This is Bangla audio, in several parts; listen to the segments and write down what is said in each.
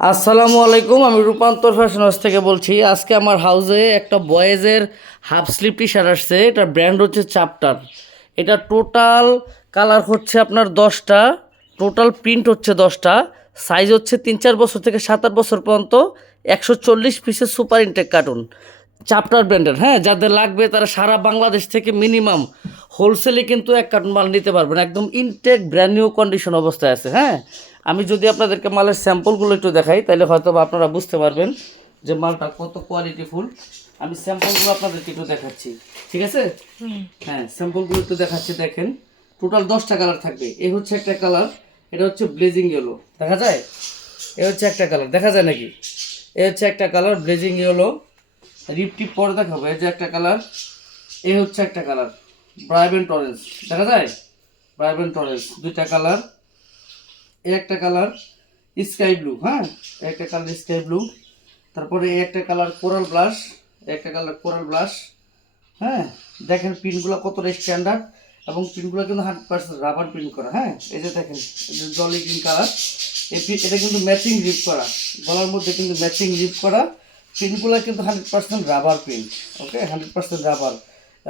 আসসালামু আলাইকুম, আমি রূপান্তর ফ্যাশন হাউস থেকে বলছি। আজকে আমার হাউসে একটা বয়েজের হাফ স্লিভ টি শার্ট আসছে। এটার ব্র্যান্ড হচ্ছে চ্যাপ্টার। এটা টোটাল কালার হচ্ছে আপনার 10টা, টোটাল প্রিন্ট হচ্ছে 10টা, সাইজ হচ্ছে 3-4 বছর থেকে 7-8 বছর পর্যন্ত, 140 পিসের সুপার ইনটেক কার্টুন, চ্যাপ্টার ব্র্যান্ডের। হ্যাঁ, যাদের লাগবে তারা সারা বাংলাদেশ থেকে মিনিমাম হোলসেলে কিন্তু 1 কার্টুন মাল নিতে পারবেন। একদম ইনটেক ব্র্যান্ড নিউ কন্ডিশন অবস্থায় আছে। হ্যাঁ, আমি যদি আপনাদেরকে মালের স্যাম্পলগুলো একটু দেখাই তাহলে হয়তো বা আপনারা বুঝতে পারবেন যে মালটা কত কোয়ালিটিফুল। আমি স্যাম্পলগুলো আপনাদেরকে একটু দেখাচ্ছি, ঠিক আছে? হ্যাঁ, স্যাম্পলগুলো একটু দেখাচ্ছি। দেখেন, টোটাল 10টা কালার থাকবে। এই হচ্ছে একটা কালার, এটা হচ্ছে ব্লেজিং ইয়েলো, দেখা যায়? এ হচ্ছে একটা কালার, দেখা যায় নাকি? এ হচ্ছে একটা কালার ব্লেজিং ইয়েলো, রিপটিপ পরে দেখাবো। এই যে একটা কালার, এ হচ্ছে একটা কালার ব্রাইভেন্ট অরেঞ্জ, দেখা যায়? ব্রাইভেন্ট অরেঞ্জ, দুইটা কালার। এই একটা কালার স্কাই ব্লু, হ্যাঁ, একটা কালার স্কাই ব্লু। তারপরে এই একটা কালার কোরাল ব্লাশ, একটা কালার কোরাল ব্লাশ। হ্যাঁ, দেখেন প্রিন্টগুলো কতটা স্ট্যান্ডার্ড, এবং প্রিন্টগুলো কিন্তু 100% রাবার প্রিন্ট করা। হ্যাঁ, এই যে দেখেন জলি গ্রিন কালার, এটা কিন্তু ম্যাচিং রিপ করা, গলার মধ্যে কিন্তু ম্যাচিং রিপ করা। প্রিন্টগুলো কিন্তু 100% রাবার প্রিন্ট, ওকে, 100% রাবার।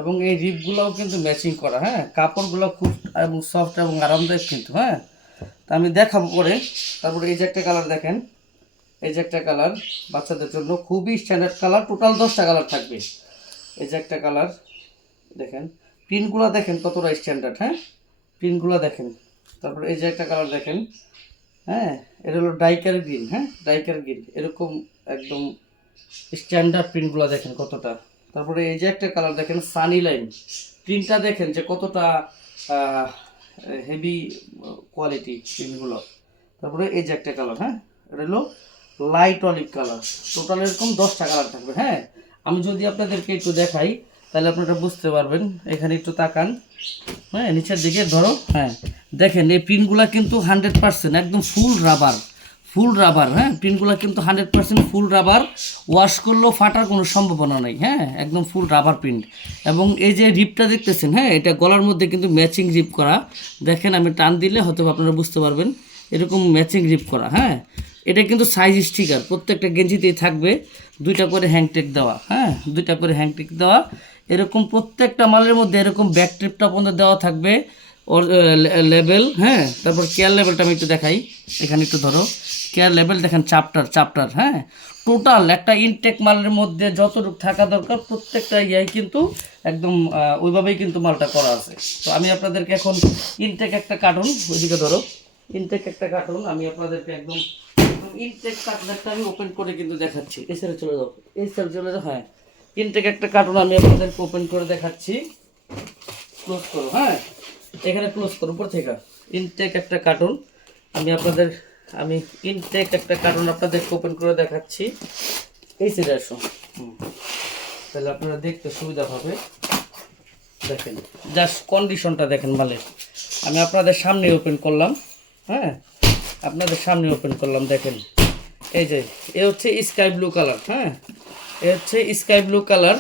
এবং এই রিপগুলোও কিন্তু ম্যাচিং করা। হ্যাঁ, কাপড়গুলো খুব এবং সফট এবং আরামদায়ক কিন্তু। হ্যাঁ, তা আমি দেখাবো পরে। তারপরে এই যে একটা কালার দেখেন, এই যে একটা কালার বাচ্চাদের জন্য খুবই স্ট্যান্ডার্ড কালার, টোটাল 10টা কালার থাকবে। এই যে একটা কালার দেখেন, প্রিন্টগুলো দেখেন কতটা স্ট্যান্ডার্ড। হ্যাঁ, প্রিন্টগুলো দেখেন। তারপরে এই যে একটা কালার দেখেন, হ্যাঁ, এটা হলো ডাইকার গ্রিন। হ্যাঁ, ডাইকার গ্রিন, এরকম একদম স্ট্যান্ডার্ড প্রিন্টগুলো দেখেন কতটা। তারপরে এই যে একটা কালার দেখেন সানি লাইন, প্রিন্টটা দেখেন যে কতটা হেভি কোয়ালিটি প্রিন্টগুলো। তারপরে এই যে একটা কালার, হ্যাঁ, এটা হলো লাইট অলিভ কালার। টোটাল এরকম 10টা কালার থাকবে। হ্যাঁ, আমি যদি আপনাদেরকে একটু দেখাই তাহলে আপনারা বুঝতে পারবেন। এখানে একটু তাকান, হ্যাঁ, নিচের দিকে ধরো। হ্যাঁ, দেখেন এই প্রিন্টগুলো কিন্তু 100% একদম ফুল রাবার, ফুল রাবার। হ্যাঁ, প্রিন্টগুলো কিন্তু 100% ফুল রাবার, ওয়াশ করলেও ফাটার কোনো সম্ভাবনা নেই। হ্যাঁ, একদম ফুল রাবার প্রিন্ট। এবং এই যে রিপটা দেখতেছেন, হ্যাঁ, এটা গলার মধ্যে কিন্তু ম্যাচিং রিপ করা। দেখেন, আমি টান দিলে হয়তো আপনারা বুঝতে পারবেন, এরকম ম্যাচিং রিপ করা। হ্যাঁ, এটা কিন্তু সাইজ স্টিকার, প্রত্যেকটা গেঞ্জিতেই থাকবে 2টা করে হ্যাংটেক দেওয়া। হ্যাঁ, 2টা করে হ্যাংটেক দেওয়া। এরকম প্রত্যেকটা মালের মধ্যে এরকম ব্যাক ট্রিপটা পর্যন্ত দেওয়া থাকবে, ওর লেবেল। হ্যাঁ, তারপর কেয়ার লেবেলটা আমি একটু দেখাই, এখানে একটু ধরো কেয়ার লেবেল দেখেন, চ্যাপ্টার চ্যাপ্টার। হ্যাঁ, টোটাল একটা ইনটেক মালের মধ্যে যতটুকু থাকা দরকার প্রত্যেকটা ইয়াই কিন্তু একদম ওইভাবেই কিন্তু মালটা করা আছে। তো আমি আপনাদেরকে এখন ইনটেক একটা কার্টুন, ওইদিকে ধরো, ইনটেক একটা কার্টুন আমি আপনাদেরকে একদম ইনটেক কার্টুনটা আমি ওপেন করে কিন্তু দেখাচ্ছি। এই সাইডে চলে যাও, এই সাইডে চলে যাও। হ্যাঁ, ইনটেক একটা কার্টুন আমি আপনাদেরকে ওপেন করে দেখাচ্ছি। ক্লোজ করো, হ্যাঁ, এখানে ক্লোজ করো উপর থেকে। ইনটেক একটা কার্টুন আমি ইনটেক একটা কার্টুন আপনাদেরকে ওপেন করে দেখাচ্ছি। এই সাইডে আসো, তাহলে আপনারা দেখতে সুবিধা হবে। দেখেন জাস্ট কন্ডিশনটা দেখেন মালের, আমি আপনাদের সামনে ওপেন করলাম। হ্যাঁ, আপনাদের সামনে ওপেন করলাম, দেখেন এই যে এ হচ্ছে স্কাই ব্লু কালার। হ্যাঁ, এ হচ্ছে স্কাই ব্লু কালার,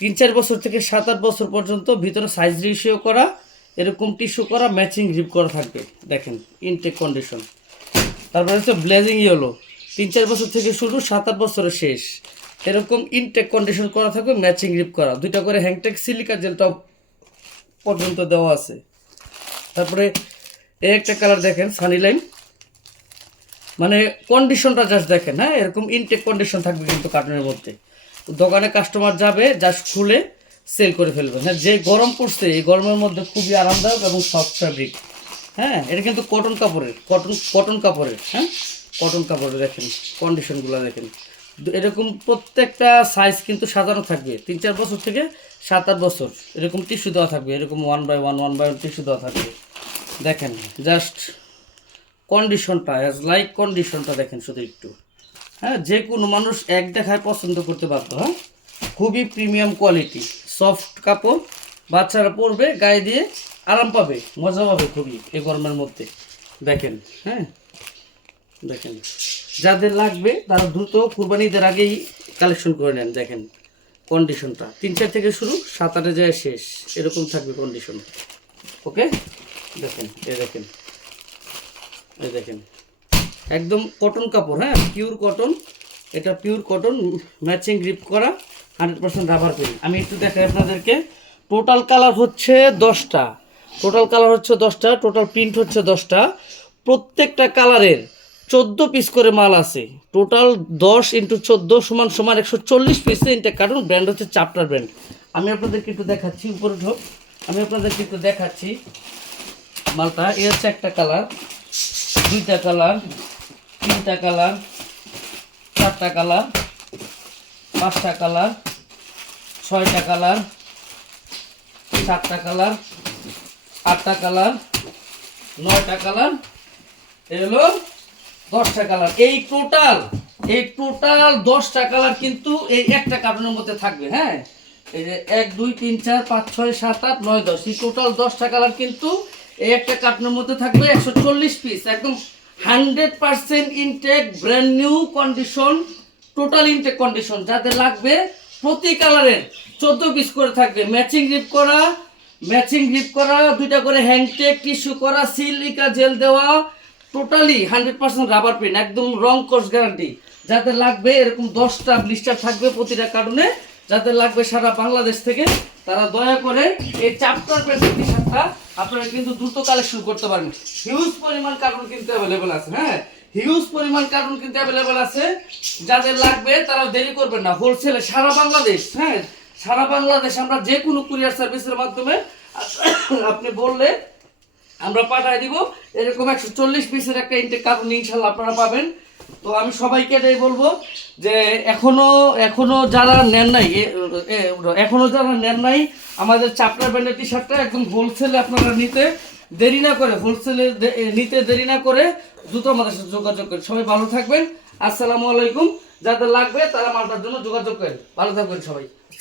3-4 বছর থেকে 7-8 বছর পর্যন্ত, ভিতরে সাইজ রেশিও করা, এরকম টিস্যু করা, ম্যাচিং রিপ করা থাকবে। দেখেন ইনটেক কন্ডিশন। তারপরে হচ্ছে ব্লেজিং ইয়েলো, 3-4 বছর থেকে শুরু, 7-8 বছরের শেষ, এরকম ইনটেক কন্ডিশন করা থাকবে, ম্যাচিং রিপ করা, 2টা করে হ্যাংটেক সিলিকা জেলটা পর্যন্ত দেওয়া আছে। তারপরে এই একটা কালার দেখেন সানি লাইন, মানে কন্ডিশনটা জাস্ট দেখেন। হ্যাঁ, এরকম ইনটেক কন্ডিশন থাকবে কিন্তু কার্টুনের মধ্যে। দোকানে কাস্টমার যাবে জাস্ট খুলে সেল করে ফেলবেন। হ্যাঁ, যে গরম পড়ছে এই গরমের মধ্যে খুবই আরামদায়ক এবং সফট ফ্যাব্রিক। হ্যাঁ, এটা কিন্তু কটন কাপড়ের, কটন কাপড়ের। হ্যাঁ, কটন কাপড়ের, দেখেন কন্ডিশনগুলো দেখেন। এরকম প্রত্যেকটা সাইজ কিন্তু সাজানো থাকবে, 3-4 বছর থেকে 7-8 বছর, এরকম টিস্যু দেওয়া থাকবে, এরকম 1 বাই 1 টিস্যু দেওয়া থাকবে। দেখেন জাস্ট কন্ডিশনটা, অ্যাজ লাইক কন্ডিশনটা দেখেন শুধু একটু। হ্যাঁ, যে কোনো মানুষ এক দেখায় পছন্দ করতে পারতো। হ্যাঁ, খুবই প্রিমিয়াম কোয়ালিটি, সফট কাপড়, বাচ্চারা পরবে, গায়ে দিয়ে আরাম পাবে, মজা পাবে খুবই এই গরমের মধ্যে। দেখেন, হ্যাঁ, দেখেন যাদের লাগবে তারা দ্রুত কুরবানি ঈদের আগেই কালেকশন করে নেন। দেখেন কন্ডিশনটা 3-4 থেকে শুরু, 7-8-এ যায় শেষ, এরকম থাকবে কন্ডিশন। ওকে, দেখেন এই দেখেন, এই দেখেন একদম কটন কাপড়, হ্যাঁ পিওর কটন, এটা পিওর কটন, ম্যাচিং গ্রিপ করা 100% রাবার প্রিন্ট। আমি একটু দেখাই আপনাদেরকে। টোটাল কালার হচ্ছে 10টা, টোটাল কালার হচ্ছে 10টা, টোটাল প্রিন্ট হচ্ছে 10টা, প্রত্যেকটা কালারের 14 পিস করে মাল আছে। টোটাল 10 × 14 সমান সমান 140 পিসে ইনটেক কার্টুন। ব্র্যান্ড হচ্ছে চাপ্টার ব্র্যান্ড। আমি আপনাদেরকে একটু দেখাচ্ছি, উপরে ঢোক, আমি আপনাদেরকে একটু দেখাচ্ছি মালটা। এ হচ্ছে একটা কালার, 2টা কালার, 3টা কালার, 4টা কালার, 5টা কালার, 6টা কালার, 7টা কালার, 8টা কালার, 9টা কালার, এ হলো 10টা কালার। এই টোটাল 10টা কালার কিন্তু এই একটা কার্টুনের মধ্যে থাকবে। হ্যাঁ, এই যে 1 2 3 4 5 6 7 8 9 10, এই টোটাল 10টা কালার কিন্তু এই একটা কার্টুনের মধ্যে থাকবে। 140 পিস, একদম 100% intact, brand new condition, total intact condition. যাদের লাগবে প্রতি কালারের 14 পিস করে থাকবে, ম্যাচিং গ্রিপ করা, ম্যাচিং গ্রিপ করা, 2টা করে হ্যান্ডটেক, টিস্যু করা, সিলিকা জেল দেওয়া, টোটালি 100% রাবার প্রিন্ট, একদম রং কোর্স গ্যারান্টি। যাদের লাগবে এরকম 10টা ব্লিস্টার থাকবে প্রতিটা কার্টুনে। যাদের লাগবে সারা বাংলাদেশ থেকে তারা দয়া করে এই চাপ্টার প্যান্টের টি শার্টটা আপনারা কিন্তু দ্রুত কালেকশন করতে পারেন। হিউজ পরিমাণ কার্টুন কিন্তু অ্যাভেলেবেল আছে। হ্যাঁ, হিউজ পরিমাণ কার্টুন কিন্তু অ্যাভেলেবেল আছে। যাদের লাগবে তারা দেরি করবেন না, হোলসেলে সারা বাংলাদেশ, হ্যাঁ সারা বাংলাদেশ আমরা যে কোনো কুরিয়ার সার্ভিসের মাধ্যমে আপনি বললে আমরা পাঠিয়ে দিব। এরকম 140 পিসের একটা ইনটেক কার্টুন ইনশাল্লাহ আপনারা পাবেন। তো আমি সবাইকে এটাই বলবো যে এখনো যারা নেন নাই, এখনো যারা নেন নাই আমাদের চাপটার ব্র্যান্ডের টি শার্টটা একদম হোলসেলে আপনারা নিতে দেরি না করে, হোলসেলে নিতে দেরি না করে দ্রুত আমাদের সাথে যোগাযোগ করেন। সবাই ভালো থাকবেন, আসসালামু আলাইকুম। যাদের লাগবে তারা মালটার জন্য যোগাযোগ করেন। ভালো থাকবেন সবাই।